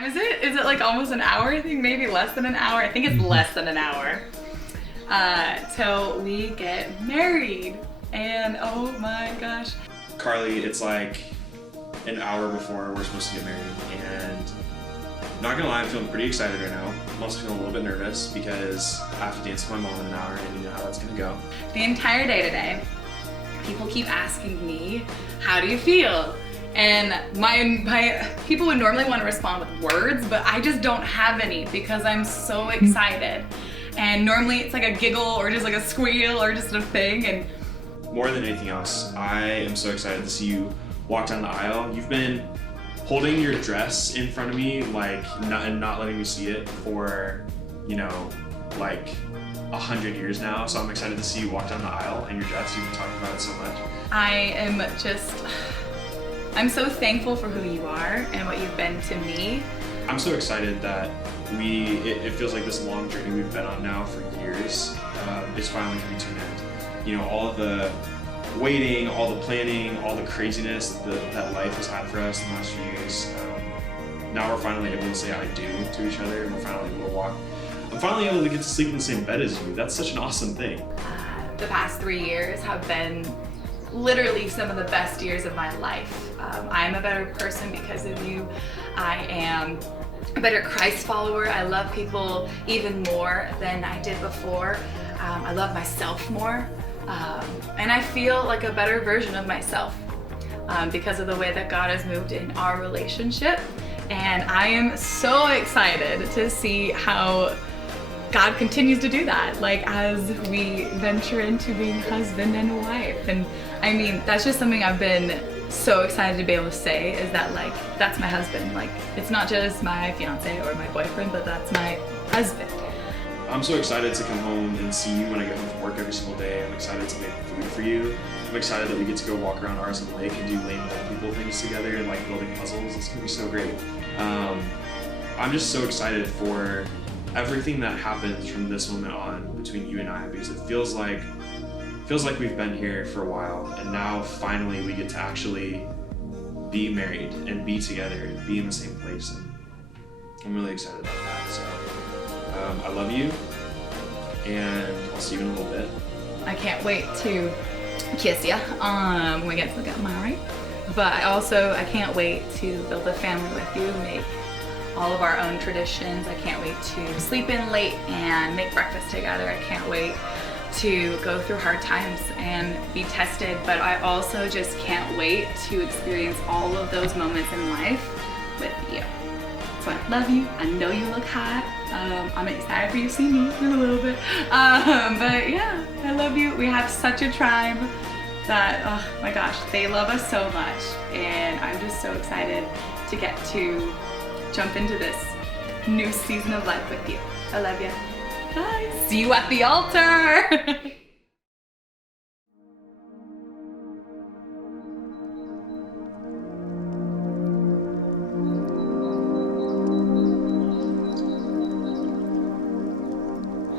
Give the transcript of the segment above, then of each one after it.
time is it? Is it like almost an hour? I think maybe less than an hour. I think it's less than an hour till we get married. And oh my gosh. Carly, it's like an hour before we're supposed to get married, and not gonna lie, I'm feeling pretty excited right now. I'm also feeling a little bit nervous because I have to dance with my mom in an hour, and you know how that's gonna go. The entire day today, people keep asking me, how do you feel? And my people would normally want to respond with words, but I just don't have any because I'm so excited. And normally it's like a giggle or just like a squeal or just a thing. And more than anything else, I am so excited to see you walk down the aisle. You've been holding your dress in front of me, like, not letting me see it for, you know, like 100 years now. So I'm excited to see you walk down the aisle in your dress. You've been talking about it so much. I'm so thankful for who you are and what you've been to me. I'm so excited that it feels like this long journey we've been on now for years is finally coming to an end. You know, all of the waiting, all the planning, all the craziness that life has had for us in the last few years. Now we're finally able to say I do to each other, and we're finally able to walk. I'm finally able to get to sleep in the same bed as you. That's such an awesome thing. The past 3 years have been literally some of the best years of my life. I'm a better person because of you. I am a better Christ follower. I love people even more than I did before. I love myself more. And I feel like a better version of myself because of the way that God has moved in our relationship. And I am so excited to see how God continues to do that, like as we venture into being husband and wife. And I mean, that's just something I've been so excited to be able to say, is that like, that's my husband. Like, it's not just my fiance or my boyfriend, but that's my husband. I'm so excited to come home and see you when I get home from work every single day. I'm excited to make food for you. I'm excited that we get to go walk around Arson Lake and do lame old people things together and like building puzzles. It's gonna be so great. I'm just so excited for everything that happens from this moment on between you and I, because it feels like we've been here for a while, and now finally we get to actually be married and be together and be in the same place. And I'm really excited about that. So I love you, and I'll see you in a little bit. I can't wait to kiss ya when we get married, but I can't wait to build a family with you, make all of our own traditions. I can't wait to sleep in late and make breakfast together. I can't wait to go through hard times and be tested, but I also just can't wait to experience all of those moments in life with you. So I love you. I know you look hot. I'm excited for you to see me in a little bit. But yeah, I love you. We have such a tribe that, oh my gosh, they love us so much. And I'm just so excited to get to jump into this new season of life with you. I love you. Bye. See you at the altar.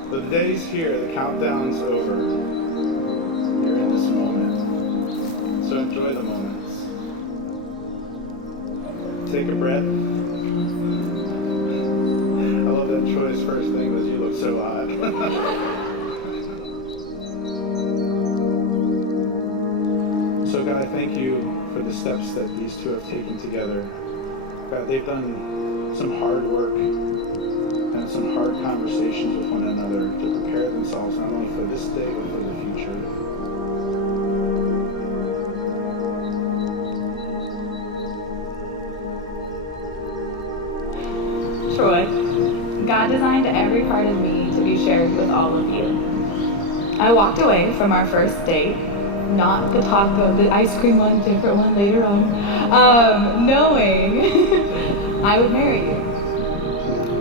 The day's here, the countdown's over. You're in this moment. So enjoy the moments. Take a breath. I love that Troy's first thing was, you look so hot. So God, I thank you for the steps that these two have taken together. God, they've done some hard work and some hard conversations with one another to prepare themselves not only for this day, but for the future. Troy, God designed every part of me to be shared with all of you. I walked away from our first date, not the taco, the ice cream one, different one later on, knowing I would marry you.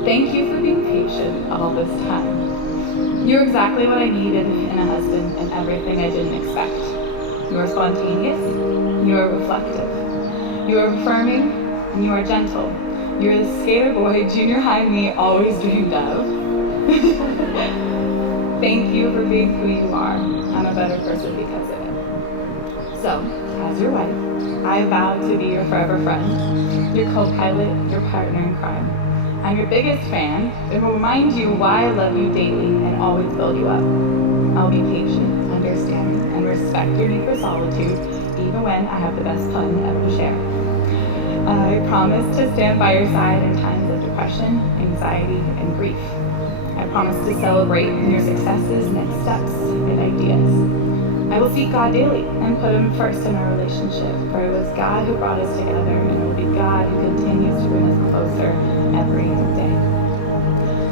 Thank you for being patient all this time. You're exactly what I needed in a husband and everything I didn't expect. You are spontaneous, you are reflective, you are affirming, and you are gentle. You're the skater boy junior high me always dreamed of. Thank you for being who you are. I'm a better person because of it. So, as your wife, I vow to be your forever friend, your co-pilot, your partner in crime. I'm your biggest fan and will remind you why I love you daily and always build you up. I'll be patient, understanding, and respect your need for solitude, even when I have the best pun ever to share. I promise to stand by your side in times of depression, anxiety, and grief. I promise to celebrate your successes, next steps, and ideas. I will seek God daily and put Him first in our relationship, for it was God who brought us together, and it will be God who continues to bring us closer every day.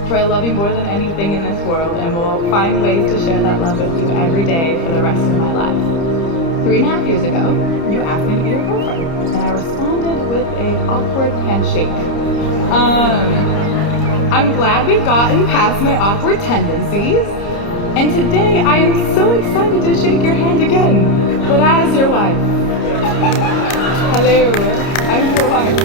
For I love you more than anything in this world, and will find ways to share that love with you every day for the rest of my life. 3.5 years ago, you asked me to be your girlfriend, and I responded with an awkward handshake. I'm glad we've gotten past my awkward tendencies, and today I am so excited to shake your hand again, but as your wife. Hello, I'm your wife.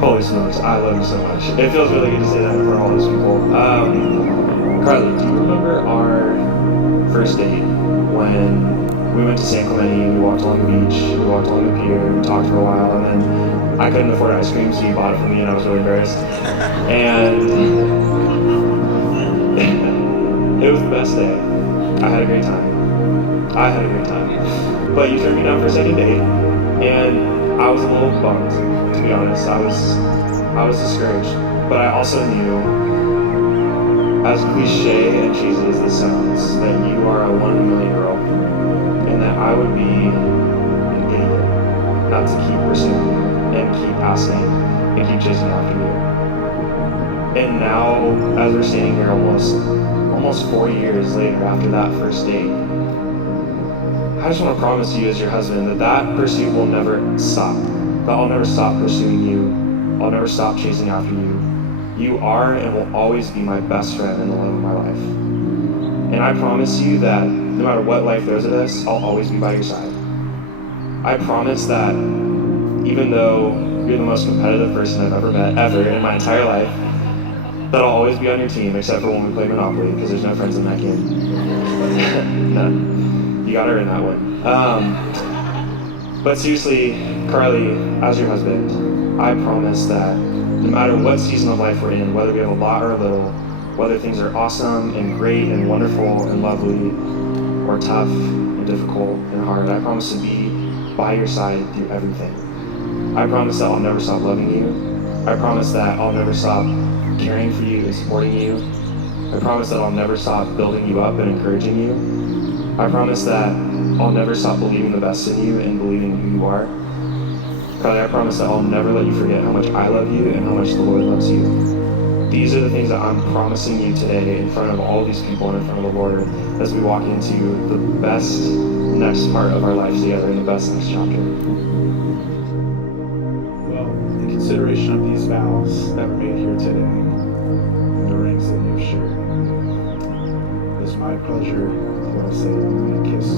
Holy smokes, I love you so much. It feels really good to say that for all those people. Carly, do you remember our first date when we went to San Clemente, we walked along the beach, we walked along the pier, we talked for a while, and then I couldn't afford ice cream, so you bought it for me, and I was really embarrassed. And it was the best day. I had a great time. But you turned me down for a second date, and I was a little bummed, to be honest. I was discouraged. But I also knew, as cliche and cheesy as this sounds, that you are a 1 in a million girl, and that I would be an idiot not to keep pursuing you and keep asking and keep chasing after you. And now, as we're standing here almost 4 years later after that first date, I just want to promise you as your husband that pursuit will never stop. That I'll never stop pursuing you. I'll never stop chasing after you. You are and will always be my best friend and the love of my life. And I promise you that no matter what life throws at us, I'll always be by your side. I promise that even though you're the most competitive person I've ever met, ever, in my entire life, that I'll always be on your team except for when we play Monopoly, because there's no friends in that game. None. You got her in that one. But seriously, Carly, as your husband, I promise that no matter what season of life we're in, whether we have a lot or a little, whether things are awesome and great and wonderful and lovely, or tough and difficult and hard, I promise to be by your side through everything. I promise that I'll never stop loving you. I promise that I'll never stop caring for you and supporting you. I promise that I'll never stop building you up and encouraging you. I promise that I'll never stop believing the best in you and believing who you are. Carly, I promise that I'll never let you forget how much I love you and how much the Lord loves you. These are the things that I'm promising you today in front of all these people and in front of the Lord as we walk into the best next part of our lives together in the best next chapter. Well, in consideration of these vows that were made here today, and the rings that you've shared, it's my pleasure to say and kiss.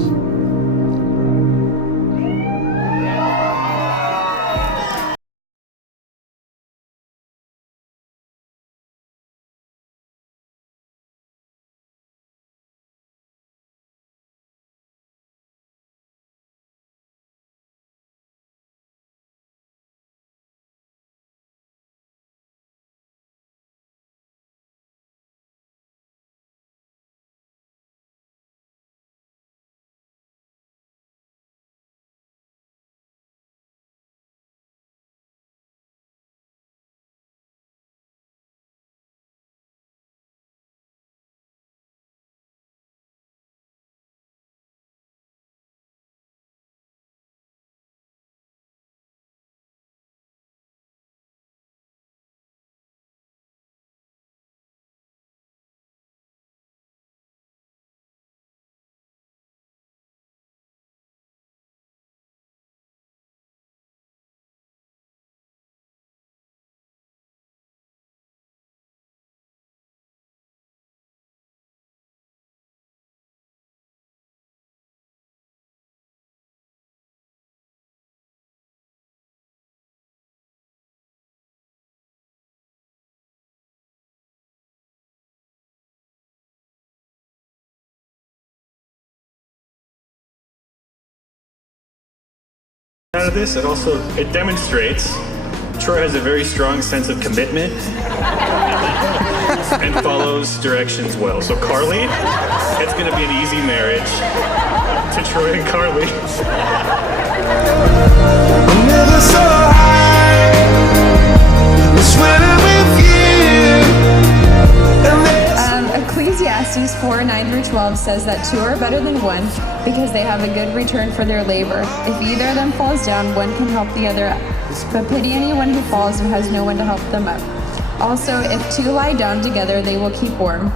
out of this, it demonstrates Troy has a very strong sense of commitment and follows directions well. So Carly, it's going to be an easy marriage to Troy and Carly. Never so high, sweating with you. Ecclesiastes 4:9-12 says that two are better than one because they have a good return for their labor. If either of them falls down, one can help the other up. But pity anyone who falls and has no one to help them up. Also, if two lie down together, they will keep warm.